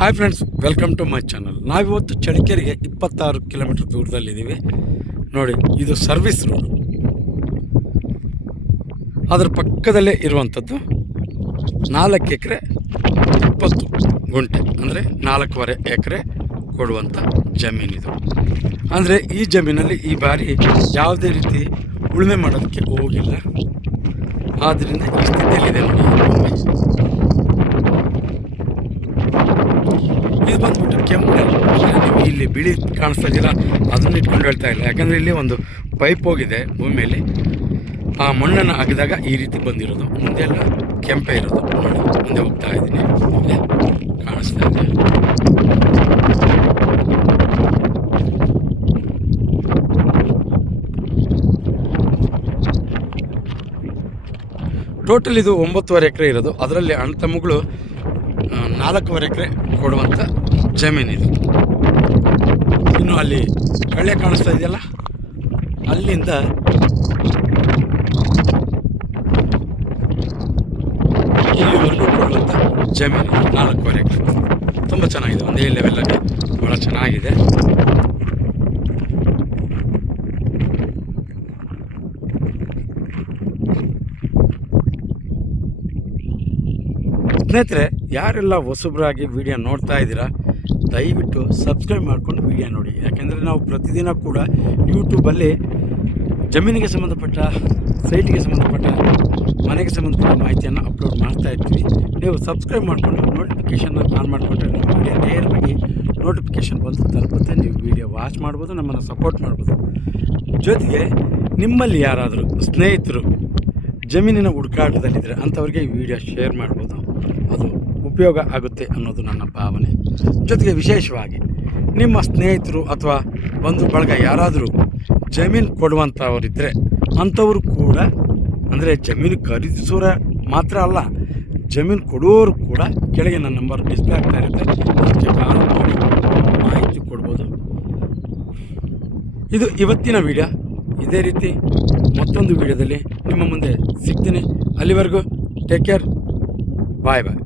Hi friends welcome to my channel ನಾವಿವತ್ತು ಚಳಿಕೆರೆಗೆ ಇಪ್ಪತ್ತಾರು ಕಿಲೋಮೀಟರ್ ದೂರದಲ್ಲಿದ್ದೀವಿ. ನೋಡಿ, ಇದು ಸರ್ವಿಸ್ ರೋಡ್ ಅದರ ಪಕ್ಕದಲ್ಲೇ ಇರುವಂಥದ್ದು ನಾಲ್ಕು ಎಕರೆ ಇಪ್ಪತ್ತು ಗುಂಟೆ, ಅಂದರೆ ನಾಲ್ಕೂವರೆ ಎಕರೆ ಕೊಡುವಂಥ ಜಮೀನಿದು ಅಂದರೆ ಈ ಜಮೀನಲ್ಲಿ ಈ ಬಾರಿ ಯಾವುದೇ ರೀತಿ ಉಳುಮೆ ಮಾಡೋದಕ್ಕೆ ಹೋಗಿಲ್ಲ. ಆದ್ದರಿಂದ ಈ ಸ್ಥಿತಿಯಲ್ಲಿದೆ ನೋಡಿ. ಇದು ಬಂದ್ಬಿಟ್ಟು ಕೆಂಪು ನೀವು ಇಲ್ಲಿ ಬಿಳಿ ಕಾಣಿಸ್ತಾ ಇದೆಯಲ್ಲ ಅದನ್ನ ಇಟ್ಕೊಂಡು ಹೇಳ್ತಾ ಇಲ್ಲ. ಯಾಕಂದರೆ ಇಲ್ಲಿ ಒಂದು ಪೈಪ್ ಹೋಗಿದೆ ಭೂಮಿಯಲ್ಲಿ. ಆ ಮಣ್ಣನ್ನು ಹಾಕಿದಾಗ ಈ ರೀತಿ ಬಂದಿರೋದು. ಮುಂದೆ ಎಲ್ಲ ಕೆಂಪೆ ಇರೋದು. ನೋಡಿ ಮುಂದೆ ಹೋಗ್ತಾ ಇದ್ದೀನಿ. ಕಾಣಿಸ್ತಾ ಇದೆ. ಟೋಟಲ್ ಇದು ಒಂಬತ್ತುವರೆ ಎಕರೆ ಇರೋದು. ಅದರಲ್ಲಿ ಅಣ್ಣ ತಮ್ಮಗಳು ನಾಲ್ಕೂವರೆ ಎಕರೆ ಕೊಡುವಂಥ ಜಮೀನಿದು. ಇನ್ನು ಅಲ್ಲಿ ಕಳ್ಳೆ ಕಾಣಿಸ್ತಾ ಇದೆಯಲ್ಲ? ಅಲ್ಲಿಂದ ಇಲ್ಲಿವರೆಗೂ ಕೊಡುವಂಥ ಜಮೀನು ನಾಲ್ಕೂವರೆ ತುಂಬ ಚೆನ್ನಾಗಿದೆ. ಒಂದೇ ಲೆವೆಲಲ್ಲಿ ಭಾಳ ಚೆನ್ನಾಗಿದೆ. ಸ್ನೇಹಿತರೆ, ಯಾರೆಲ್ಲ ಹೊಸಬ್ರಾಗಿ ವಿಡಿಯೋ ನೋಡ್ತಾ ಇದ್ದೀರಾ? ದಯವಿಟ್ಟು ಸಬ್ಸ್ಕ್ರೈಬ್ ಮಾಡ್ಕೊಂಡು ವಿಡಿಯೋ ನೋಡಿ. ಯಾಕೆಂದರೆ ನಾವು ಪ್ರತಿದಿನ ಕೂಡ ಯೂಟ್ಯೂಬಲ್ಲಿ ಜಮೀನಿಗೆ ಸಂಬಂಧಪಟ್ಟ, ಸೈಟಿಗೆ ಸಂಬಂಧಪಟ್ಟ, ಮನೆಗೆ ಸಂಬಂಧಪಟ್ಟ ಮಾಹಿತಿಯನ್ನು ಅಪ್ಲೋಡ್ ಮಾಡ್ತಾ ಇರ್ತೀವಿ. ನೀವು ಸಬ್ಸ್ಕ್ರೈಬ್ ಮಾಡಿಕೊಂಡು ನೋಟಿಫಿಕೇಷನ್ನ ಆನ್ ಮಾಡಿಕೊಂಡ್ರೆ ನಮ್ಮ ವಿಡಿಯೋ ನೇರವಾಗಿ ನೋಟಿಫಿಕೇಷನ್ ಬಂದು ತಲುಪುತ್ತೆ. ನೀವು ವಿಡಿಯೋ ವಾಚ್ ಮಾಡ್ಬೋದು, ನಮ್ಮನ್ನು ಸಪೋರ್ಟ್ ಮಾಡ್ಬೋದು. ಜೊತೆಗೆ ನಿಮ್ಮಲ್ಲಿ ಯಾರಾದರೂ ಸ್ನೇಹಿತರು ಜಮೀನಿನ ಹುಡುಕಾಟದಲ್ಲಿದ್ದರೆ ಅಂಥವ್ರಿಗೆ ಈ ವಿಡಿಯೋ ಶೇರ್ ಮಾಡ್ಬೋದು. ಅದು ಉಪಯೋಗ ಆಗುತ್ತೆ ಅನ್ನೋದು ನನ್ನ ಭಾವನೆ. ಜೊತೆಗೆ ವಿಶೇಷವಾಗಿ, ನಿಮ್ಮ ಸ್ನೇಹಿತರು ಅಥವಾ ಬಂಧು ಬಳಗ ಯಾರಾದರೂ ಜಮೀನು ಕೊಡುವಂಥವರಿದ್ದರೆ ಅಂಥವರು ಕೂಡ, ಅಂದರೆ ಜಮೀನು ಖರೀದಿಸೋರ ಮಾತ್ರ ಅಲ್ಲ, ಜಮೀನು ಕೊಡೋರು ಕೂಡ ಕೆಳಗೆ ನನ್ನ ನಂಬರ್ ಡಿಸ್ಪ್ಲೇ ಆಗ್ತಾ ಇರುತ್ತೆ. ಅದಕ್ಕೆ ಕಾಲ್ ಮಾಡಿ ಮಾಹಿತಿ ಕೊಡ್ಬೋದು. ಇದು ಇವತ್ತಿನ ವಿಡಿಯೋ. ಇದೇ ರೀತಿ ಮತ್ತೊಂದು ವಿಡಿಯೋದಲ್ಲಿ ನಿಮ್ಮ ಮುಂದೆ ಸಿಗ್ತೀನಿ. ಅಲ್ಲಿವರೆಗೂ ಟೇಕ್ ಕೇರ್ ಬಾಯ್ ಬಾಯ್